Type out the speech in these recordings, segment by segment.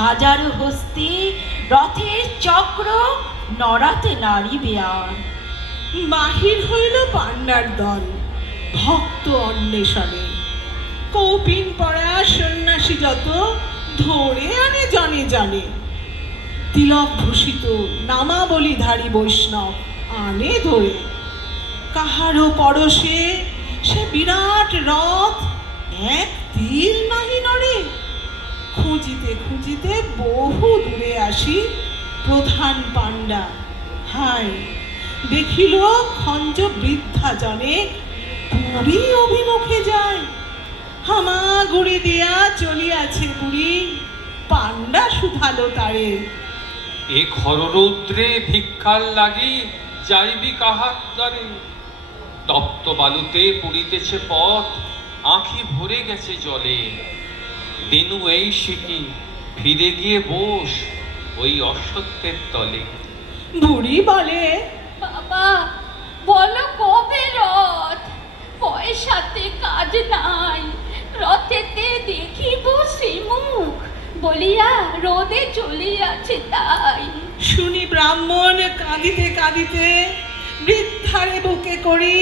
হাজারো হস্তি রথের চক্র নড়াতে নাড়িবে আর। বাহির হইল পান্নার দল ভক্ত অন্বেষণে, কৌপিন পড়া সন্ন্যাসী যত ধরে আনে জনে জনে। তিলক ভূষিত নামাবলীধারী বৈষ্ণব আনে ধরে, কাহারও পরশে সে বিরাট রথ এক তিল নাহি নড়ে। খুঁজিতে খুঁজিতে বহু দূরে আসি প্রধান পাণ্ডা, হায় দেখিল খঞ্জ বৃদ্ধা জনে পুরী অভিমুখে যায়। হামাগুড়ি দিয়া চলিয়াছে পুরী, পাণ্ডা শুধালো তারে। এ খররৌদ্রে ভিক্ষার লাগি যাইবি কাহার দ্বারে? তপ্ত বালুতে পড়িতেছে পথ, আঁখি ভরে গেছে জলে। দিনু এই শিখি ফিরে গিয়ে বস ওই অসত্যের তলে। বুড়ি বলে, বাবা বলো কবে রথ? পয়সাতে কাজ নাই, রথেতে দেখিব শ্রীমুখ বলিয়া রোদে চলিয়াছে তাই। শুনি ব্রাহ্মণ কাঁদিতে কাঁদিতে বৃদ্ধারে বুকে করি,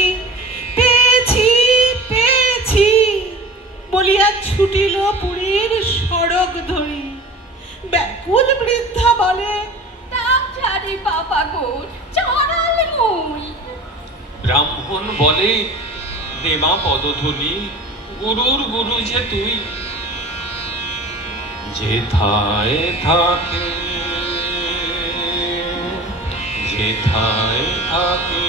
পেয়েছি পেয়েছি বলিয়া ছুটিল পুরীর সড়ক ধরি। ব্যাকুল বৃদ্ধা বলে, তাও ছাড়ি বাবা গো, চড়াল মই। ব্রাহ্মণ বলে, দেমা পদধূলি, গুরুর গুরু যে তুই। যেথায় থাকে যেথায় থাকে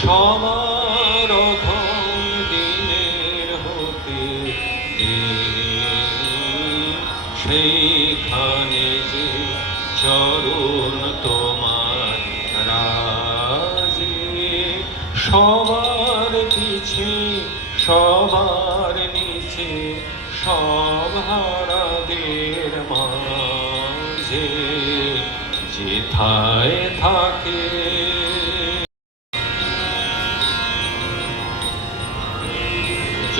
সবার অধম দিনের হতে, সেইখানে যে চরণ তোমার রাজে। সবার পিছে সবার নিচে সব হারাদের মাঝে, যেথায় থাকে।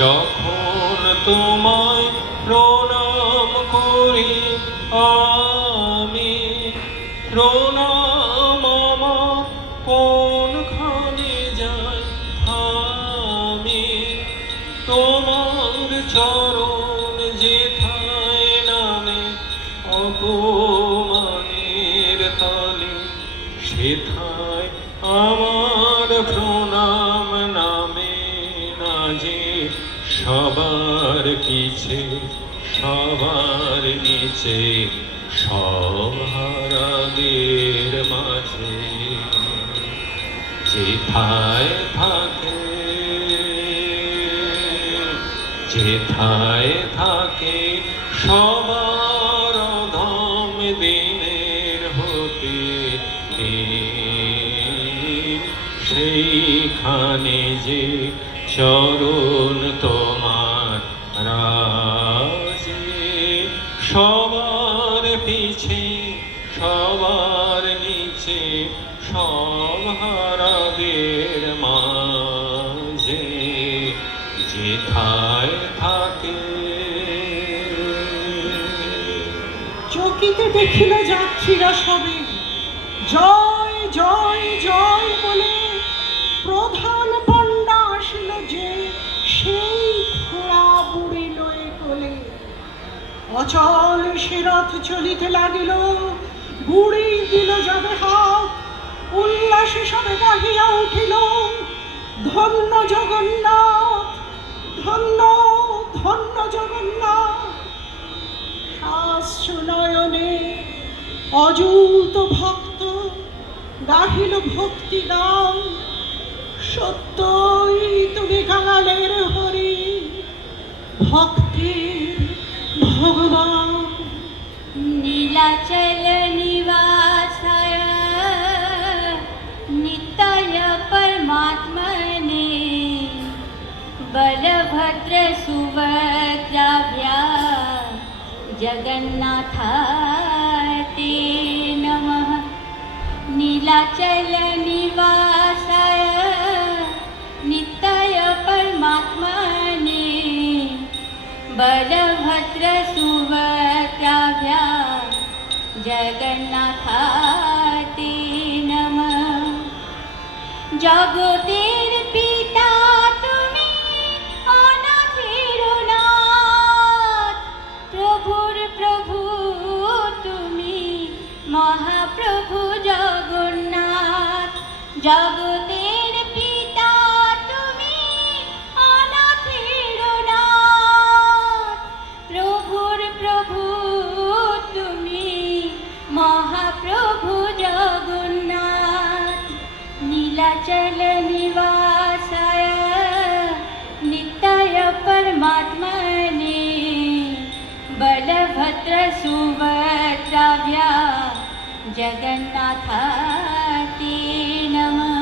যখন তোমায় প্রণাম করি আমি, প্রণাম আমার কোনখানে যায় আমি। তোমার চরণ যেথায় নামে অপমানের তলে, সেথায় আমার প্রণাম নামে না যে। সবার পিছে সবার নিচে সব হারাদের মাঝে, যেথায় থাকে যেথায় থাকে সবার অধম দিনের হতে, সেইখানে যে চরণ তোমার রাজে। সবার পিছে সবার নিচে সব হারাদের মাঝে, যেথায় থাকে। চকিতে দেখিল যাত্রীরা সবে জয় জয় জয় বলে। প্রধান পাণ্ডা আসিল যে সেই খোড়া বুড়ি লয়ে কোলে। অচল সে রথ চলিতে লাগিল, বুড়ি দিল যাবে হাত, উল্লাসে সবে গাহিয়া উঠিল, ধন্য জগন্নাথ ধন্য ধন্য জগন্নাথ। শাস্ত্র নয়নে অযুত ভক্ত গাহিল ভক্তি গান, সত্যই তুমি কাঙালের হরি, ভক্তির ভগবান। নীলাচল নিবাসায় নিত্যায় পরমাত্মনে, বলভদ্র সুভদ্রাভ্যা জগন্নাথাতে নমঃ। নীলাচল নিবাসায় নিত্যায় পরমাত্মনে, বলভদ্র সুভদ্রাভ্যা জগন্নাথাতে নমঃ। জগতের পিতা তুমি, অনাথের নাথ, প্রভুর প্রভু তুমি, মহাপ্রভু জগন্নাথ। জগতের পিতা তুমি, অনাথের নাথ, প্রভুর প্রভু তুমি, মহাপ্রভু জগন্নাথ। নীলাচল নিবাসায় নিত্যায় পরমাত্মনে, বলভদ্র সুভদ্রাভ্যা জগন্নাথাতে নমঃ।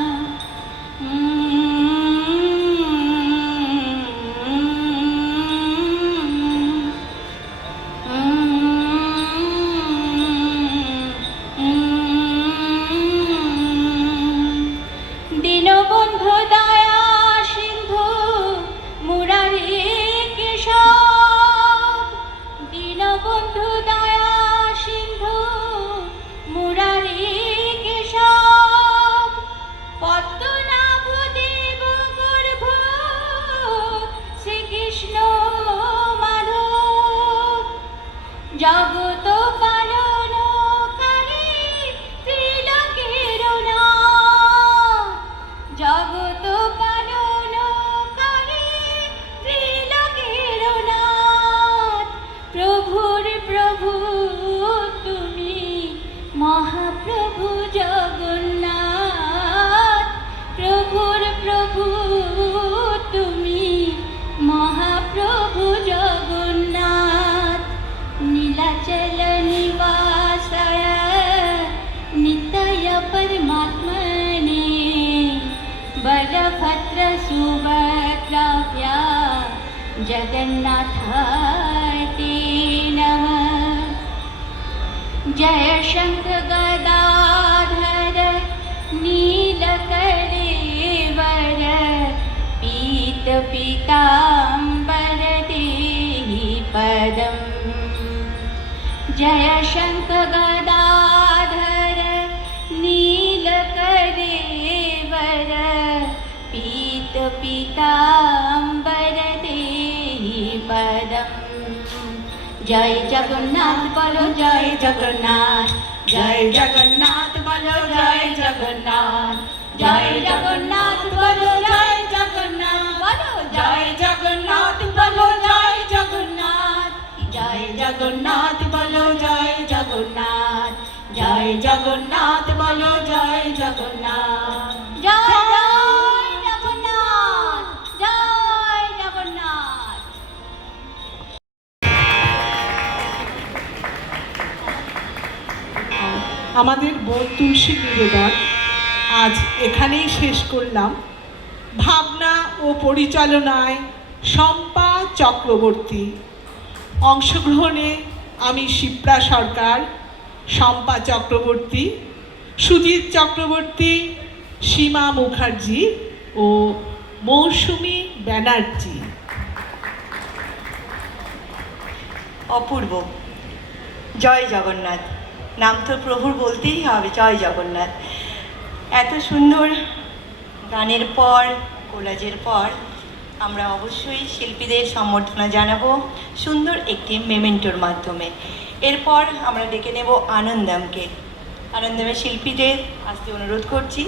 দীনবন্ধু দয়া সিন্ধু মুরারি কেশব, দীনবন্ধু দয়া সিন্ধু মুরারি কেশব, পদ্মনাভ দেব গর্ভ শ্রীকৃষ্ণ মাধব, জগত পালনকারী ত্রিলোকের নাথ, জগত পালনকারী ত্রিলোকের নাথ, প্রভুর প্রভু তুমি, মহাপ্রভু জগন্নাথ, প্রভুর প্রভু তুমি, মহাপ্রভু জগন্নাথ। নীলাচল নিবাসায় নিত্যায় পরমাত্মনে, বলভদ্র সুভদ্রাভ্যা জগন্নাথাতে নমঃ। জয় শঙ্খ গদাধর নীলকলেবর, পীত পীতাম্বর দেহি পদম। জয় শঙ্খ গদাধর নীলকলেবর, পীত পীতাম্বর দেহি পদম। জয় জগন্নাথ বলো জয় জগন্নাথ, জয় জগন্নাথ বলো জয় জগন্নাথ, জয় জগন্নাথ বলো জয় জগন্নাথ, বলো জয় জগন্নাথ বলো জয় জগন্নাথ, জয় জগন্নাথ বলো জয় জগন্নাথ, জয় জগন্নাথ বলো জয় জগন্নাথ। জয় জয় জগন্নাথ, জয় জগন্নাথ। আমাদের বোন তুলসী নিবেদন আজ এখানেই শেষ করলাম। ভাবনা ও পরিচালনায় শম্পা চক্রবর্তী, অংশগ্রহণে আমি শিপ্রা সরকার, শম্পা চক্রবর্তী, সুজিত চক্রবর্তী, সীমা মুখার্জি ও মৌসুমী ব্যানার্জি। অপূর্ব। জয় জগন্নাথ, নাম তো প্রভুর বলতেই হবে, জয় জগন্নাথ। এত সুন্দর গানের পর, কোলাজের পর আমরা অবশ্যই শিল্পীদের সম্বর্ধনা জানাবো সুন্দর একটি মেমেন্টোর মাধ্যমে। এরপর আমরা ডেকে নেব আনন্দমকে। আনন্দমের শিল্পীদের আসতে অনুরোধ করছি।